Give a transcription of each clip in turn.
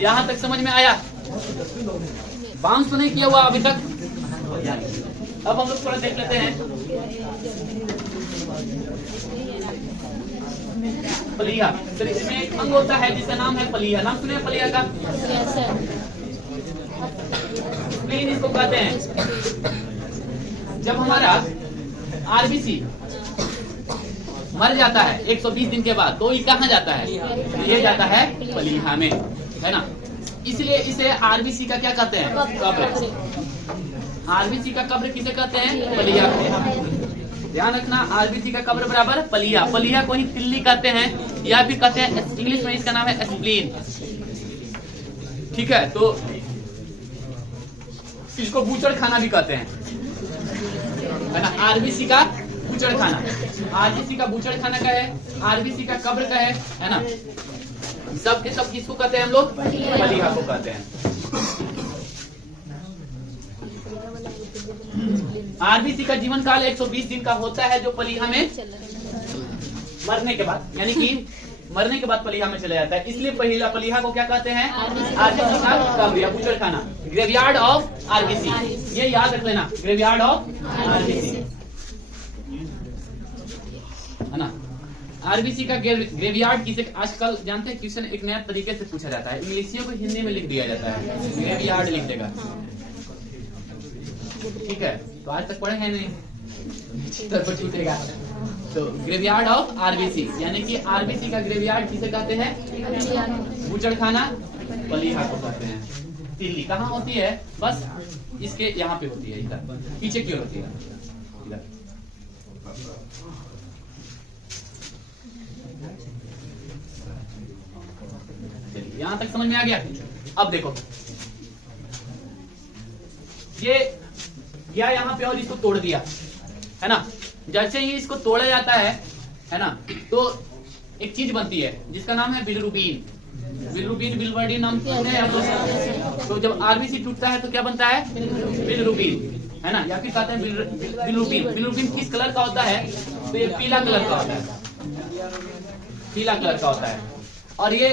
यहाँ तक समझ में आया? बाउंस तो नहीं किया हुआ अभी तक। अब हम लोग थोड़ा देख लेते हैं पलिया। तो इसमें एक अंग होता है जिसका नाम है पलिया। नाम सुने पलिया का? स्प्लीन इसको कहते हैं। जब हमारा आरबीसी मर जाता है 120 दिन के बाद, तो ये कहाँ जाता है? ये जाता है पलिया में, है ना। इसलिए इसे आरबीसी का क्या कहते हैं? कब्र। आरबीसी का कब्र किसे कहते हैं? पलिया। ध्यान रखना, आरबीसी का कब्र बराबर पलिया। पलिया को ही तिल्ली कहते हैं, या भी कहते हैं इंग्लिश में इसका नाम है स्प्लीन। ठीक है, तो इसको बूचड़ खाना भी कहते हैं, है ना। आरबीसी का बूचड़ खाना, आरबीसी का बूचड़ खाना का है, आरबीसी का कब्र का है ना। सब के सब किसको कहते हैं हम लोग? पलिया को कहते हैं। आरबीसी का जीवन काल 120 दिन का होता है, जो पलिया में मरने के बाद, यानी कि मरने के बाद पलिया में चला जाता है। इसलिए पहला पलिया को क्या कहते हैं? आरबीसी का कब्र या बूचड़ खाना, ग्रेवयार्ड ऑफ आरबीसी। ये याद रख लेना, ग्रेवयार्ड ऑफ आरबीसी, है ना। आरबीसी का ग्रेवयार्ड किसे आजकल जानते हैं? क्वेश्चन एक नया तरीके से पूछा जाता है, इंग्लिशियों को हिंदी में लिख दिया जाता है, ग्रेवयार्ड लिख देगा। ठीक है, तो आज तक पढ़े हैं नहीं, तो छूटेगा। तो ग्रेवयार्ड ऑफ आरबीसी, यानी कि आरबीसी का ग्रेवयार्ड किसे कहते हैं? बूचड़ खाना पलिया को कहते हैं। तिल्ली कहाँ होती है? बस इसके यहाँ पे होती है, इधर पीछे की ओर होती है, इधर। यहाँ तक समझ में आ गया? अब देखो, ये गया यहाँ पे और इसको तोड़ दिया, है ना। जैसे ही इसको तोड़ा जाता है ना, तो एक चीज बनती है जिसका नाम है बिलिरुबिन। बिलिरुबिन नाम सुने हैं आप लोग? तो जब आरबीसी टूटता है तो क्या बनता है? बिलिरुबिन, है ना, या फिर कहते हैं बिलिरुबिन। बिलिरुबिन किस कलर का होता है? तो ये पीला कलर का होता है, पीला कलर का होता है। और ये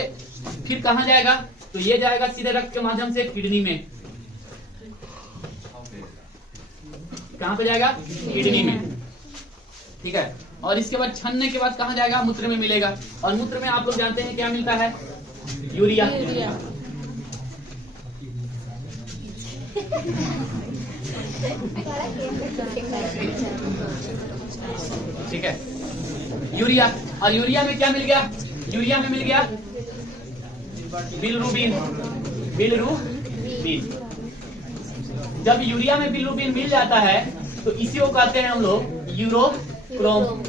फिर कहाँ जाएगा? तो ये जाएगा सीधे रक्त के माध्यम से किडनी में। कहाँ पे जाएगा? किडनी में। ठीक है, और इसके बाद छनने के बाद कहाँ जाएगा? मूत्र में मिलेगा। और मूत्र में आप लोग जानते हैं क्या मिलता है? यूरिया। ठीक है, यूरिया। और यूरिया में क्या मिल गया? यूरिया में मिल गया बिलिरुबिन। बिलिरुबिन। जब यूरिया में बिलिरुबिन मिल जाता है तो इसी को कहते हैं हम लोग यूरोक्रोम।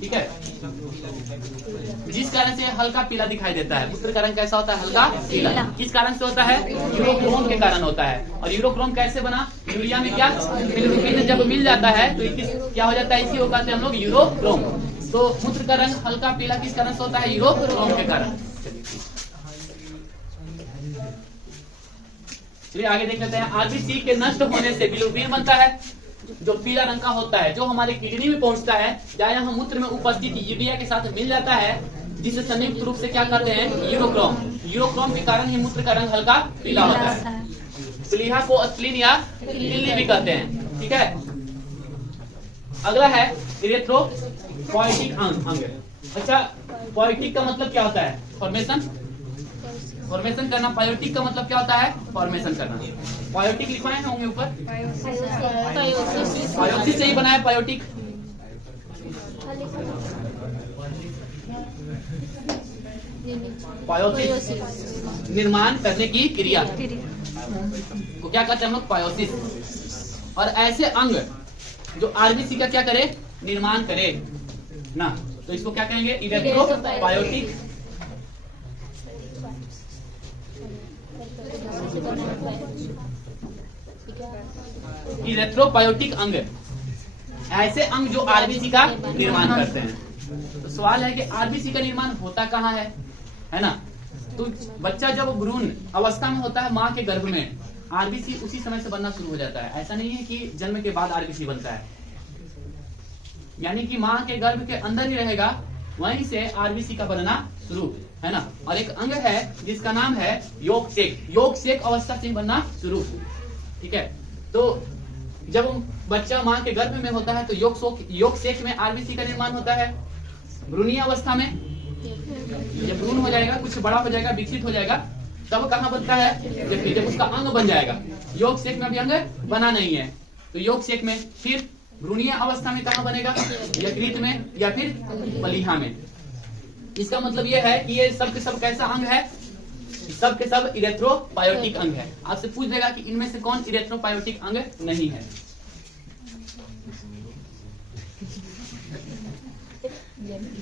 ठीक है, जिस कारण से हल्का पीला दिखाई देता है। मूत्र का रंग कैसा होता है? हल्का पीला। किस कारण से होता है? यूरोक्रोम के कारण होता है। और यूरोक्रोम कैसे बना? यूरिया में क्या बिलिरुबिन जब मिल जाता है तो क्या हो जाता है? इसी को कहते हैं हम लोग यूरोक्रोम। तो मूत्र का रंग हल्का पीला किस कारण से होता है? यूरोक्रोम के कारण। चलिए आगे देख लेते हैं। आरबीसी के नष्ट होने से बिलिरुबिन बनता है, जो पीला रंग का होता है, जो हमारे किडनी में पहुंचता है, जहाँ हम मूत्र में उपस्थित यूरिया के साथ मिल जाता है, जिसे संयुक्त रूप से क्या कहते हैं? यूरोक्रोम। यूरोक्रोम के कारण ही मूत्र का रंग हल्का पीला होता है। पलिया को स्प्लीन या तिल्ली भी कहते हैं। ठीक है, अगला है इरेथ्रोपोइटिक अंग। अच्छा, पोइटिक का मतलब क्या होता है? फॉर्मेशन करना। पायोटिक का मतलब क्या होता है? फॉर्मेशन करना। पायोटिक लिखवाए होंगे ऊपर, पायोसिस से ही बना है पायोटिक। पायोसिस निर्माण करने की क्रिया को क्या कहते हैं हम लोग? पायोसिस। और ऐसे अंग जो आरबीसी का क्या करे? निर्माण करे ना, तो इसको क्या कहेंगे? इरेथ्रोपोइटिक। इरेथ्रोपोइटिक अंग, ऐसे अंग जो आरबीसी का निर्माण करते हैं। तो सवाल है कि आरबीसी का निर्माण होता कहाँ है ना। तो बच्चा जब भ्रूण अवस्था में होता है माँ के गर्भ में, आरबीसी उसी समय से बनना शुरू हो जाता है। ऐसा नहीं है कि जन्म के बाद आरबीसी बनता है, यानी कि माँ के गर्भ के अंदर ही रहेगा वहीं से आरबीसी का बनना शुरू है ना। और एक अंग है जिसका नाम है योगसेक, योगसेक अवस्था से बनना शुरू, ठीक है। तो जब बच्चा माँ के गर्भ में होता है तो योगसेक में आरबीसी का निर्माण होता है। भ्रूणीय अवस्था में जब भ्रूण हो जाएगा, कुछ बड़ा हो जाएगा, विकसित हो जाएगा, तब कहाँ बनता है, जब उसका अंग बन जाएगा। योगसेक में अभी अंग बना नहीं है, तो योगसेक में। फिर भ्रूणीय अवस्था में कहाँ बनेगा, यकृत में या फिर पलीहा में। इसका मतलब ये है कि ये सब के सब कैसा अंग है, सब के सब इरेथ्रोपायोटिक अंग है। आपसे पूछ देगा कि इनमें से कौन इरेथ्रोपायोटिक अंग नहीं है।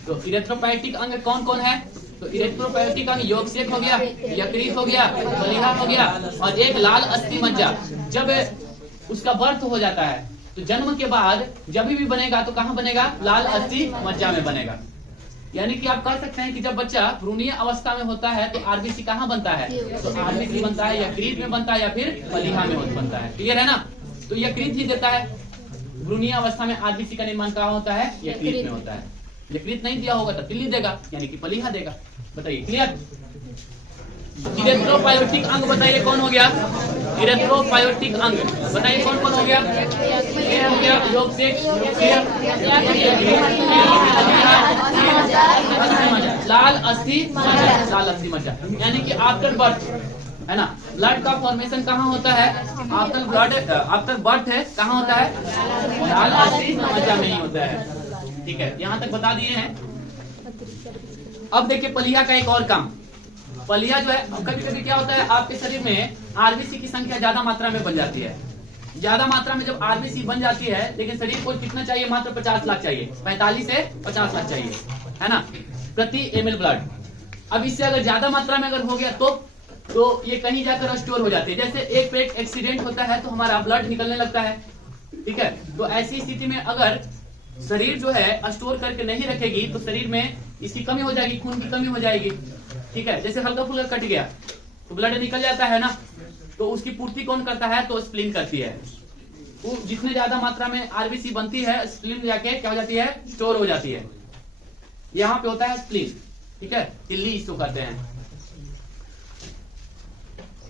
तो इरेथ्रोपायोटिक अंग कौन कौन है, तो इरेथ्रोपायोटिक अंग योगसेक हो गया, यकृत हो गया, पलीहा हो गया, और एक लाल अस्थि मज्जा। जब उसका बर्थ हो जाता है तो जन्म के बाद जब भी बनेगा तो कहाँ बनेगा, लाल अस्थि मज्जा में बनेगा। यानी कि आप कह सकते हैं कि जब बच्चा भ्रूणीय अवस्था में होता है तो आरबीसी कहाँ बनता है, तो आरबीसी बनता है यकृत में बनता है या फिर पलीहा में बनता है। क्लियर है ना। तो यकृत ही देता है। भ्रूणीय अवस्था में आरबीसी का निर्माण कहाँ होता है, यकृत में होता है। यकृत नहीं दिया होगा तो तिल्ली देगा, यानी कि पलीहा देगा। बताइए क्लियर। इरेथ्रोपायोटिक अंग बताइए कौन हो गया, इरेथ्रोपायोटिक अंग बताइए कौन कौन हो गया, ये हो गया योगसेक, लाल अस्थि मज्जा। यानी कि आफ्टर बर्थ है ना, ब्लड का फॉर्मेशन कहाँ होता है, आफ्टर बर्थ है कहाँ होता है, लाल अस्थि मज्जा में ही होता है। ठीक है, यहाँ तक बता दिए हैं। अब देखिए पलीहा का एक और काम। पलीहा जो है, कभी कभी क्या होता है आपके शरीर में आरबीसी की संख्या ज्यादा मात्रा में बन जाती है। ज्यादा मात्रा में जब आरबीसी बन जाती है, लेकिन शरीर को कितना चाहिए, मात्र 50 लाख चाहिए, 45 से 50 लाख चाहिए, है ना, प्रति ml ब्लड। अब इससे अगर ज्यादा मात्रा में अगर हो गया तो ये कहीं जाकर स्टोर हो जाती है। जैसे एक पे एक एक्सीडेंट होता है तो हमारा ब्लड निकलने लगता है, ठीक है। तो ऐसी स्थिति में अगर शरीर जो है स्टोर करके नहीं रखेगी तो शरीर में इसकी कमी हो जाएगी, खून की कमी हो जाएगी, ठीक है। जैसे हल्का फुल्का कट गया तो ब्लड निकल जाता है ना, तो उसकी पूर्ति कौन करता है, तो स्प्लीन करती है। वो जितने ज्यादा मात्रा में आरबीसी बनती है, स्प्लीन जाके क्या हो जाती है, स्टोर हो जाती है। यहाँ पे होता है स्प्लीन, ठीक है, तिल्ली इसको कहते हैं।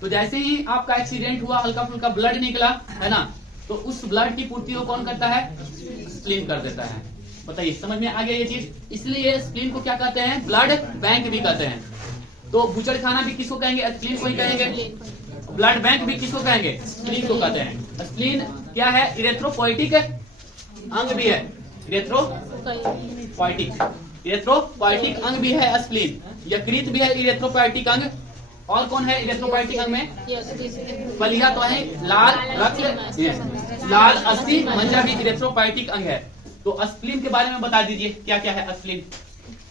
तो जैसे ही आपका एक्सीडेंट हुआ, हल्का फुल्का ब्लड निकला, है ना, तो उस ब्लड की पूर्ति को कौन करता है, स्प्लीन कर देता है। बताइए समझ में आ गया ये चीज। इसलिए स्प्लीन को क्या कहते हैं, ब्लड बैंक भी कहते हैं। तो बुचड़खाना भी किसको कहेंगे, स्प्लीन को ही कहेंगे। ब्लड बैंक भी किसको कहेंगे, स्प्लीन को कहते हैं। स्प्लीन क्या है, इरेथ्रोपोइटिक अंग भी है, इरेथ्रोपोइटिक अंग भी है स्प्लीन। यकृत भी है इरेथ्रोपोइटिक अंग। और कौन है इरेथ्रोपोइटिक अंग में, पलीहा तो है, लाल अस्थि मज्जा भी इरेथ्रोपोइटिक अंग है। तो स्प्लीन के बारे में बता दीजिए क्या क्या है स्प्लीन।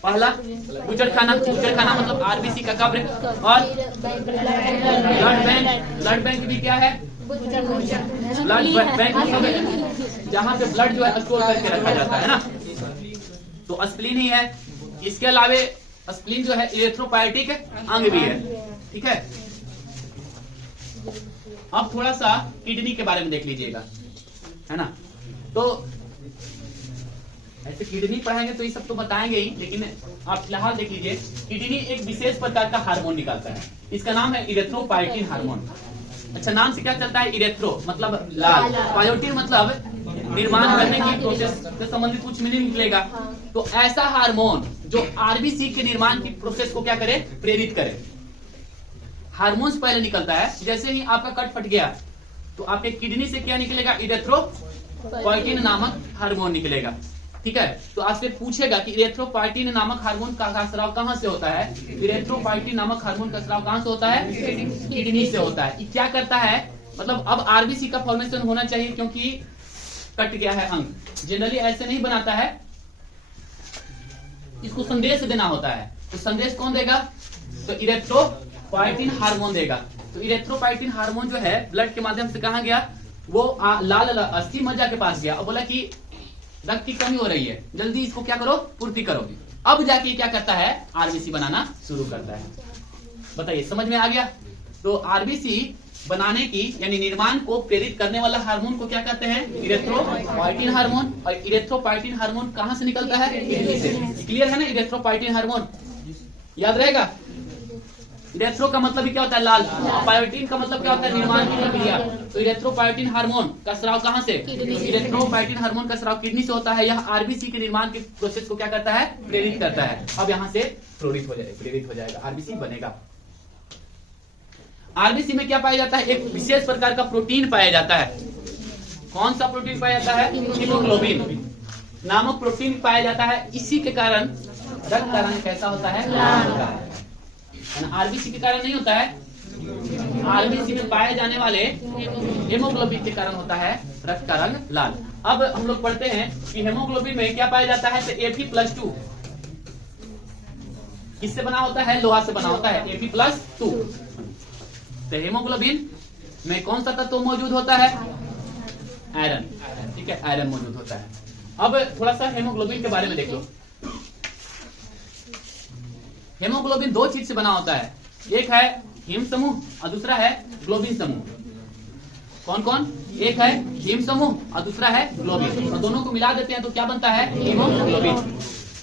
पहला बुचड़खाना, बुचड़खाना मतलब आरबीसी का कब्र। और ब्लड बैंक भी क्या है, ब्लड बैंक मतलब जहाँ पे ब्लड जो है स्टोर करके रखा जाता है ना, तो स्प्लीन ही है। इसके अलावे स्प्लीन जो है इरेथ्रोपोइटिक अंग भी है, ठीक है। अब थोड़ा सा किडनी के बारे में देख लीजिएगा, है ना। तो ऐसे किडनी पढ़ाएंगे तो ये सब तो बताएंगे ही, लेकिन आप फिलहाल देख लीजिए। किडनी एक विशेष प्रकार का हार्मोन निकालता है, इसका नाम है इरेथ्रोपायोटिन हार्मोन। अच्छा, नाम से क्या चलता है, इरेथ्रो मतलब लाल, पायोटिन मतलब निर्माण करने की प्रोसेस से संबंधित कुछ मीनिंग निकलेगा। तो ऐसा हार्मोन जो आरबीसी के निर्माण की प्रोसेस को क्या करे, प्रेरित करे। हार्मोन पहले निकलता है। जैसे ही आपका कट फट गया तो आपके किडनी से क्या निकलेगा, इरेथ्रोपोइटिन नामक हार्मोन निकलेगा, ठीक है। तो आपसे पूछेगा कि इरेथ्रोपोइटिन नामक हार्मोन का स्राव कहाँ से होता है। इरेथ्रोपोइटिन नामक हार्मोन का स्राव कहाँ से होता है, किडनी से होता है। क्या करता है, मतलब अब आरबीसी का फॉर्मेशन होना चाहिए क्योंकि कट गया है अंग। जनरली ऐसे नहीं बनाता है, इसको संदेश देना होता है। तो संदेश कौन देगा, तो इरेथ्रोपोइटिन हार्मोन देगा। तो इरेथ्रोपोइटिन हार्मोन जो है ब्लड के माध्यम से कहाँ गया, वो लाल अस्थि मज्जा के पास गया और बोला कि रक्त की कमी हो रही है, जल्दी इसको क्या करो, पूर्ति करो। अब जाके क्या करता है, आरबीसी बनाना शुरू करता है। बताइए समझ में आ गया। तो आरबीसी बनाने की यानी निर्माण को प्रेरित करने वाला हार्मोन को क्या कहते हैं? इरेथ्रोपायटिन हार्मोन। और इरेथ्रोपायटिन हार्मोन कहाँ से निकलता है? किडनी से। क्लियर है ना? इरेथ्रोपायटिन हार्मोन याद रहेगा। इरेथ्रो का मतलब ही क्या होता है? लाल। पायोटिन का मतलब क्या होता है? निर्माण की प्रक्रिया। तो इरेथ्रोपायोटिन हार्मोन का स्राव कहाँ से? इरेथ्रोपायोटिन हार्मोन का स्राव किडनी से होता है। यह आरबीसी के निर्माण के प्रोसेस को क्या करता है? प्रेरित करता है। अब यहाँ से प्रेरित हो जाएगा, आरबीसी बनेगा। आरबीसी में क्या पाया जाता है? एक विशेष प्रकार का प्रोटीन पाया जाता है। कौन सा प्रोटीन पाया जाता है? हीमोग्लोबिन नामक प्रोटीन पाया जाता है। इसी के कारण रक्त का रंग कैसा होता है? लाल होता है। आरबीसी के कारण नहीं होता है। आरबीसी में पाए जाने वाले हेमोग्लोबिन के कारण होता है रक्त का रंग लाल। अब हम लोग पढ़ते हैं कि हेमोग्लोबिन में क्या पाया जाता है? तो Fe+2 किससे बना होता है? लोहा से बना होता है। Fe+2। तो हेमोग्लोबिन में कौन सा तत्व मौजूद होता है? आयरन। ठीक है, आयरन मौजूद होता है। अब थोड़ा सा हेमोग्लोबिन के बारे में देख लो। हेमोग्लोबिन दो चीज से बना होता है, एक है हीम समूह और दूसरा है ग्लोबिन समूह। कौन कौन? एक है हीम समूह और दूसरा है ग्लोबिन। तो दोनों को मिला देते हैं तो क्या बनता है? हीमोग्लोबिन।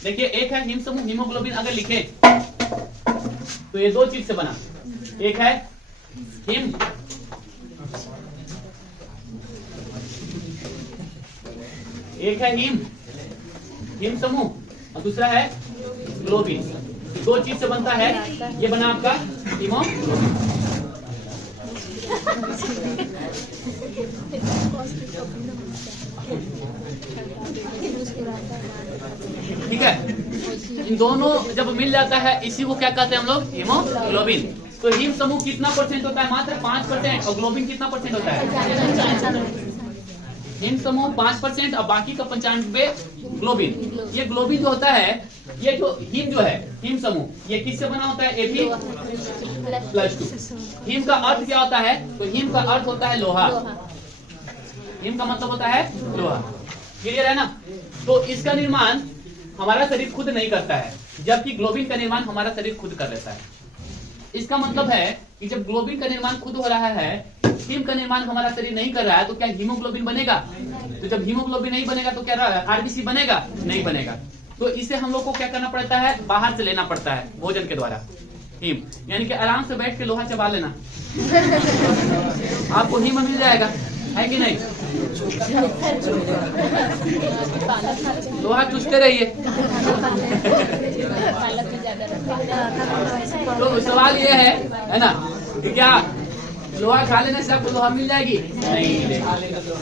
देखिए, एक है हीम समूह हीमोग्लोबिन अगर लिखे तो ये दो चीज से बना। एक है हीम हीम समूह और दूसरा है ग्लोबिन। दो चीज से बनता है। ये बना आपका हीमोग्लोबिन। ठीक है, इन दोनों जब मिल जाता है इसी को क्या कहते हैं हम लोग? हीमोग्लोबिन। तो हीम समूह कितना परसेंट होता है? मात्र 5%। और ग्लोबिन कितना परसेंट होता है? हीम समूह 5% और बाकी का 95 ग्लोबिन। ये ग्लोबिन जो होता है, ये जो हीम जो है हीम समूह, ये किससे बना होता है? Fe+2। हीम का अर्थ क्या होता है? तो हीम का अर्थ होता है लोहा। हीम का मतलब होता है लोहा। क्लियर है ना? तो इसका निर्माण हमारा शरीर खुद नहीं करता है, जबकि ग्लोबिन का निर्माण हमारा शरीर खुद कर लेता है। इसका मतलब है कि जब ग्लोबिन का निर्माण खुद हो रहा है, हीम का निर्माण हमारा शरीर नहीं कर रहा है, तो क्या हीमोग्लोबिन बनेगा? तो जब हीमोग्लोबिन नहीं बनेगा तो क्या आरबीसी बनेगा? नहीं बनेगा। तो इसे हम लोग को क्या करना पड़ता है? बाहर से लेना पड़ता है भोजन के द्वारा। हीम यानी कि आराम से बैठ के लोहा चबा लेना, आपको हीम मिल जाएगा, है कि नहीं? लोहा चूसते रहिए। तो सवाल ये है ना कि क्या लोहा खा लेने से आपको लोहा मिल जाएगी? नहीं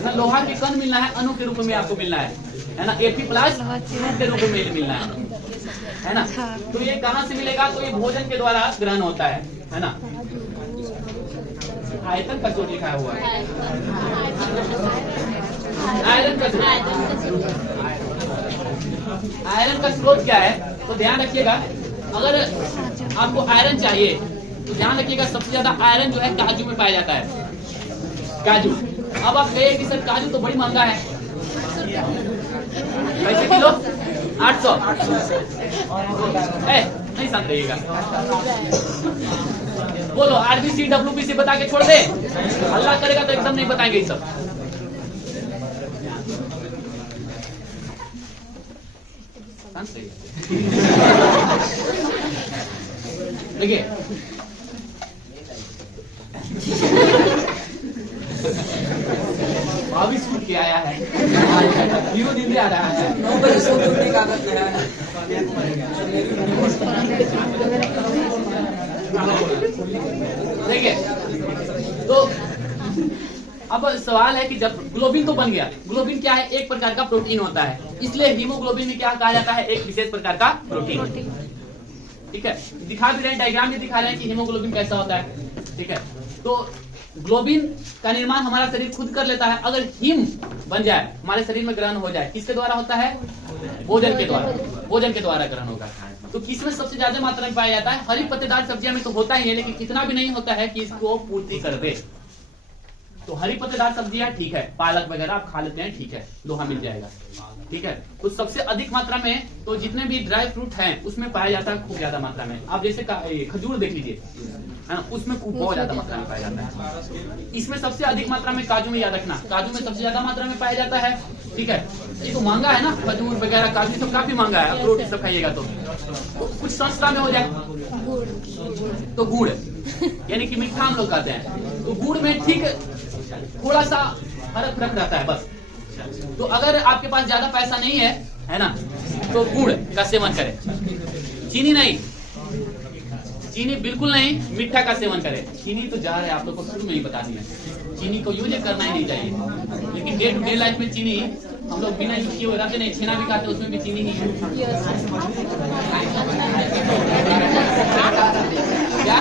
ना, लोहा के कण मिलना है, अणु के रूप में आपको मिलना है ना, Fe+ के रूप में मिलना है ना। तो ये कहाँ से मिलेगा? तो ये भोजन के द्वारा ग्रहण होता है ना। आयतन का स्रोत लिखा हुआ है, आयरन का स्रोत। आयरन का स्रोत क्या है? तो ध्यान रखिएगा, अगर आपको आयरन चाहिए तो ध्यान रखिएगा, सबसे ज्यादा आयरन जो है काजू में पाया जाता है। काजू। अब आप कहिए कि सर काजू तो बड़ी महंगा है, कैसे किलो? 800। नहीं समझ रहिएगा, बोलो आरबीसी डब्ल्यूबीसी बता के छोड़ दे। अल्लाह करेगा तो एकदम नहीं बताएंगे ये सब। देखिए अभी सूट के आया है, क्यों दिन आ रहा है? देखिए, तो अब सवाल है कि जब ग्लोबिन तो बन गया, ग्लोबिन क्या है? एक प्रकार का प्रोटीन होता है, इसलिए हीमोग्लोबिन में क्या कहा जाता है? एक विशेष प्रकार का प्रोटीन। ठीक है, दिखा भी रहे हैं, डायग्राम में दिखा रहे हैं कि हीमोग्लोबिन कैसा होता है। ठीक है, तो ग्लोबिन का निर्माण हमारा शरीर खुद कर लेता है। अगर हीम बन जाए, हमारे शरीर में ग्रहण हो जाए, किसके द्वारा होता है? भोजन के द्वारा। भोजन के द्वारा ग्रहण होगा। तो किसमें सबसे ज्यादा मात्रा में पाया जाता है? हरी पत्तेदार सब्जियां में तो होता ही है, लेकिन इतना भी नहीं होता है कि इसको पूर्ति कर दे। तो हरी पत्तेदार सब्जियां ठीक है, पालक वगैरह आप खा लेते हैं, ठीक है, लोहा मिल जाएगा। ठीक है। तो सबसे अधिक मात्रा में तो जितने भी ड्राई फ्रूट हैं उसमें पाया जाता है खूब ज्यादा मात्रा में। आप जैसे खजूर देख लीजिए, है ना, उसमें बहुत ज्यादा मात्रा में पाया जाता है। इसमें सबसे अधिक मात्रा में काजू में याद रखना, काजू में सबसे ज्यादा मात्रा में पाया जाता है। ठीक है, ये तो महंगा है ना, खजूर वगैरह काजू सब काफी महंगा है, फ्रूट सब खाइएगा तो कुछ सस्ता में हो जाए तो गुड़, यानी कि मीठा हम लोग कहते हैं, तो गुड़ में ठीक थोड़ा सा फर्क रहता है बस। तो अगर आपके पास ज्यादा पैसा नहीं है ना, तो गुड़ का सेवन करें, चीनी नहीं, चीनी बिल्कुल नहीं, मीठा का सेवन करें। चीनी तो जा रहा है, आप लोग को शुरू में ही बता दिया, चीनी को यूज करना ही नहीं चाहिए। लेकिन डे टू डे लाइफ में चीनी हम लोग बिना यूज किए रहते नहीं, छेना भी खाते उसमें भी चीनी ही है। क्या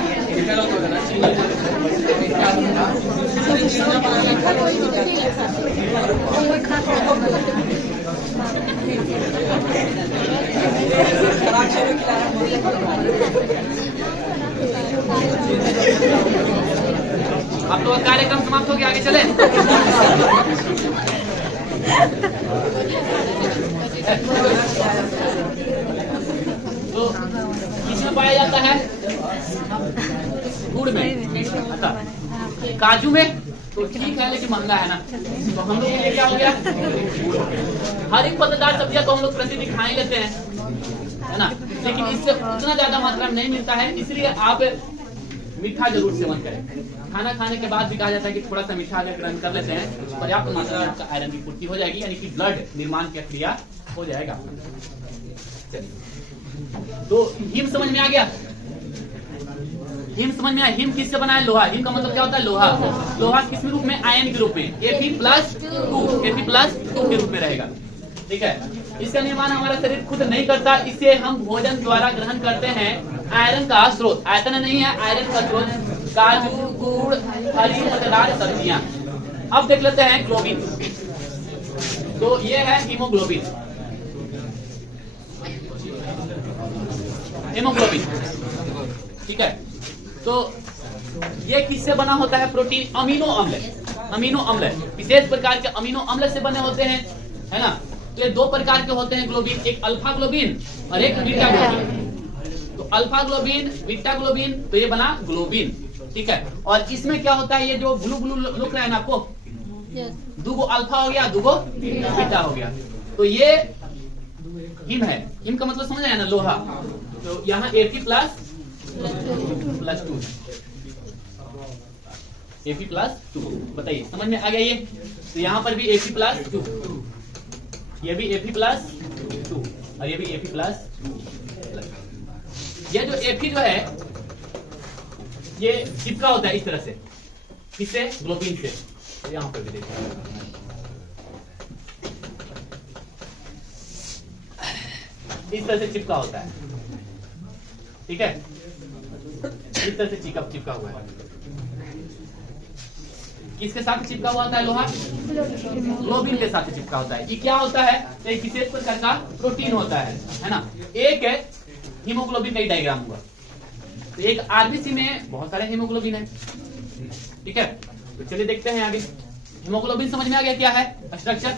आप लोग का कार्यक्रम समाप्त हो गया, आगे चले। तो किसमें पाया जाता है? गुड़ में। अच्छा, काजू में तो ठीक है, लेकिन महंगा है ना, तो हम लोग के लिए क्या हो गया? हर एक फलदार सब्जियां तो हम लोग प्रतिदिन खा ही लेते हैं, है ना, लेकिन इससे उतना ज्यादा मात्रा में नहीं मिलता है, इसलिए आप मीठा जरूर सेवन करें। खाना खाने के बाद भी कहा जाता है कि थोड़ा सा मीठा अगर ग्रहण कर लेते हैं तो पर्याप्त मात्रा में आपका आयरन की पूर्ति हो जाएगी, यानी कि ब्लड निर्माण की क्रिया हो जाएगा। तो हिम समझ में आ गया? हिम समझ में आया? हिम किससे बना है? लोहा। हिम का मतलब क्या होता है? लोहा। लोहा किस रूप में? आयन के रूप में, Fe+2 Fe+2 के रूप में रहेगा। ठीक है, इसका निर्माण हमारा शरीर खुद नहीं करता, इसे हम भोजन द्वारा ग्रहण करते हैं। आयरन का स्रोत, आयतन नहीं है, आयरन का स्रोत काजू, गुड़, हरी मटरदार सब्जियां। अब देख लेते हैं ग्लोबिन। तो ये है हीमोग्लोबिन। हीमोग्लोबिन, ठीक है। तो ये किससे बना होता है? प्रोटीन, अमीनो अम्ल। अमीनो अम्ल विशेष प्रकार के अमीनो अम्ल से बने होते हैं, है ना। तो ये दो प्रकार के होते हैं ग्लोबिन, एक अल्फा ग्लोबिन और एक बीटा ग्लोबिन। तो अल्फा ग्लोबिन, बीटा ग्लोबिन, तो ये बना ग्लोबिन, ठीक है। और इसमें क्या होता है? ये जो ब्लू ब्लू लुक रहा है ना आपको, दूगो अल्फा हो गया, दूगो बीटा हो गया, तो ये हिम है। हिम का मतलब समझ आया ना, लोहा। तो यहाँ Fe+2 Fe+2, बताइए समझ में आ गया ये? तो यहाँ पर भी Fe+2, ये भी Fe+2 और ये भी Fe+2। ये जो Fe जो है ये चिपका होता है इस तरह से, किससे? ग्लोबिन से। यहाँ पर भी देखिए, इस तरह से चिपका होता है, ठीक है, इस तरह से चिपका हुआ है। किसके साथ चिपका हुआ होता है? लोहा ग्लोबिन के साथ चिपका होता है। ये क्या होता है? तो एक विशेष प्रकार का प्रोटीन होता है ना। एक है हीमोग्लोबिन का ही डायग्राम हुआ, तो एक आरबीसी में बहुत सारे हीमोग्लोबिन है, ठीक है। तो चलिए देखते हैं आगे। हीमोग्लोबिन समझ में आ गया क्या है स्ट्रक्चर?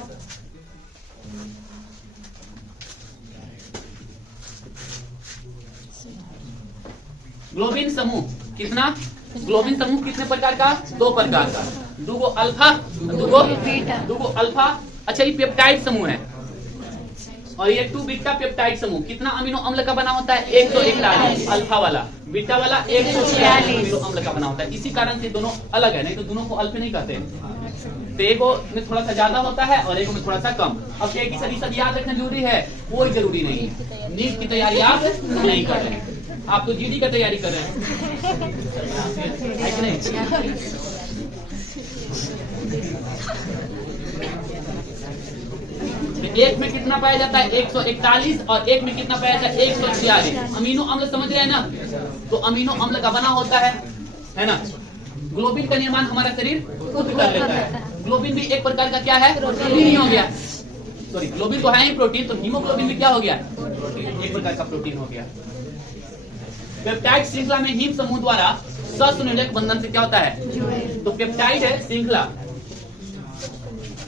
ग्लोबिन समूह कितना? ग्लोबिन समूह कितने प्रकार का? दो प्रकार का, दूगो अल्फा, दूगो अल्फा। अच्छा, ये पेप्टाइड समूह है और ये 2 बीटा पेप्टाइड समूह। कितना अमीनो अम्ल का बना होता है? 141 अल्फा वाला, बीटा वाला 146 अमीनो अम्ल का बना होता है। इसी कारण से दोनों अलग है, नहीं तो दोनों को अल्फा नहीं कहते। तो एक में थोड़ा सा ज्यादा होता है और एक में थोड़ा सा कम। अब एक ही सभी सब याद रखना जरूरी है? कोई जरूरी नहीं है। नीट की तैयारी आप नहीं कर रहे हैं, आप तो जीडी का तैयारी कर रहे हैं, है कि नहीं? एक में कितना पाया जाता है? 141 और एक में कितना पाया जाता है? 146 अमीनो अम्ल। समझ रहे हैं ना? तो अमीनो अम्ल का बना होता है ना। ग्लोबिन का निर्माण हमारा शरीर खुद कर लेता है। ग्लोबिन भी एक प्रकार का क्या है? प्रोटीन ही हो गया। सॉरी, ग्लोबिन तो है ही प्रोटीन, तो हीमोग्लोबिन भी क्या हो गया? एक प्रकार का प्रोटीन हो गया। पेप्टाइड श्रृंखला में हिम समूह द्वारा ससुनिलक बंधन से क्या होता है? तो पेप्टाइड है श्रृंखला,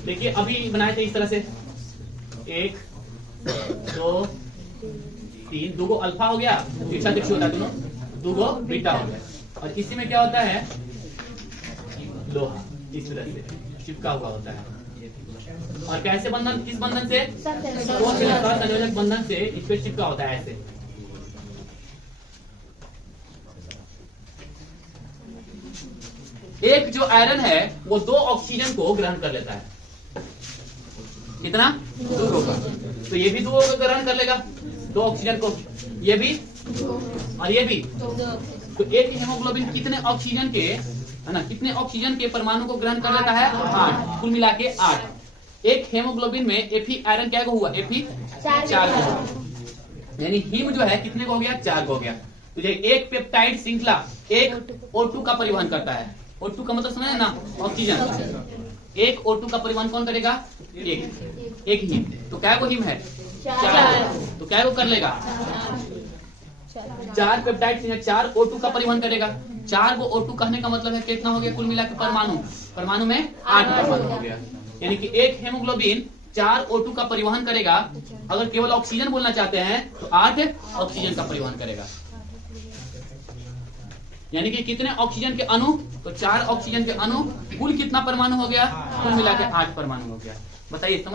देखिए अभी बनाए थे इस तरह से, 1 2 3 2 अल्फा हो गया, पीछा दीक्षु होता है दोनों, 2 बीटा हो गया। और इसी में क्या होता है, लोहा इस तरह से चिपका हुआ होता है। और कैसे बंधन, किस बंधन से, संयोजक बंधन से इस पे चिपका होता है ऐसे। एक जो आयरन है वो 2 ऑक्सीजन को ग्रहण कर लेता है, कितना, 2 होगा, तो ये भी 2 को ग्रहण कर लेगा, 2 ऑक्सीजन को, ये भी और ये भी। तो एक हेमोग्लोबिन कितने ऑक्सीजन के, है ना, कितने ऑक्सीजन के परमाणु को ग्रहण कर लेता है, 8, कुल मिला के 8। एक हेमोग्लोबिन में Fe आयरन क्या हुआ, Fe 4 को, यानी हीम जो है कितने को हो गया, 4 को हो गया। तो एक पेप्टाइड श्रृंखला एक O2 का परिवहन करता है, O2 का मतलब समझे ना, ऑक्सीजन। एक O2 का परिवहन कौन करेगा, एक हीम। तो क्या को हीम है, 4, तो क्या को कर लेगा, 4 पेप्टाइड 4 O2 का परिवहन करेगा। 4 को O2 कहने का मतलब है कितना हो गया, कुल मिला के परमाणु में 8 परमाणु हो गया। यानी कि एक हेमोग्लोबिन 4 O2 का परिवहन करेगा। अगर केवल ऑक्सीजन बोलना चाहते हैं तो 8 ऑक्सीजन का परिवहन करेगा। यानी कि कितने ऑक्सीजन के अणु, तो 4 ऑक्सीजन के अणु, कुल कितना परमाणु हो गया, कुल मिला के 8 परमाणु हो गया। बताइए समझ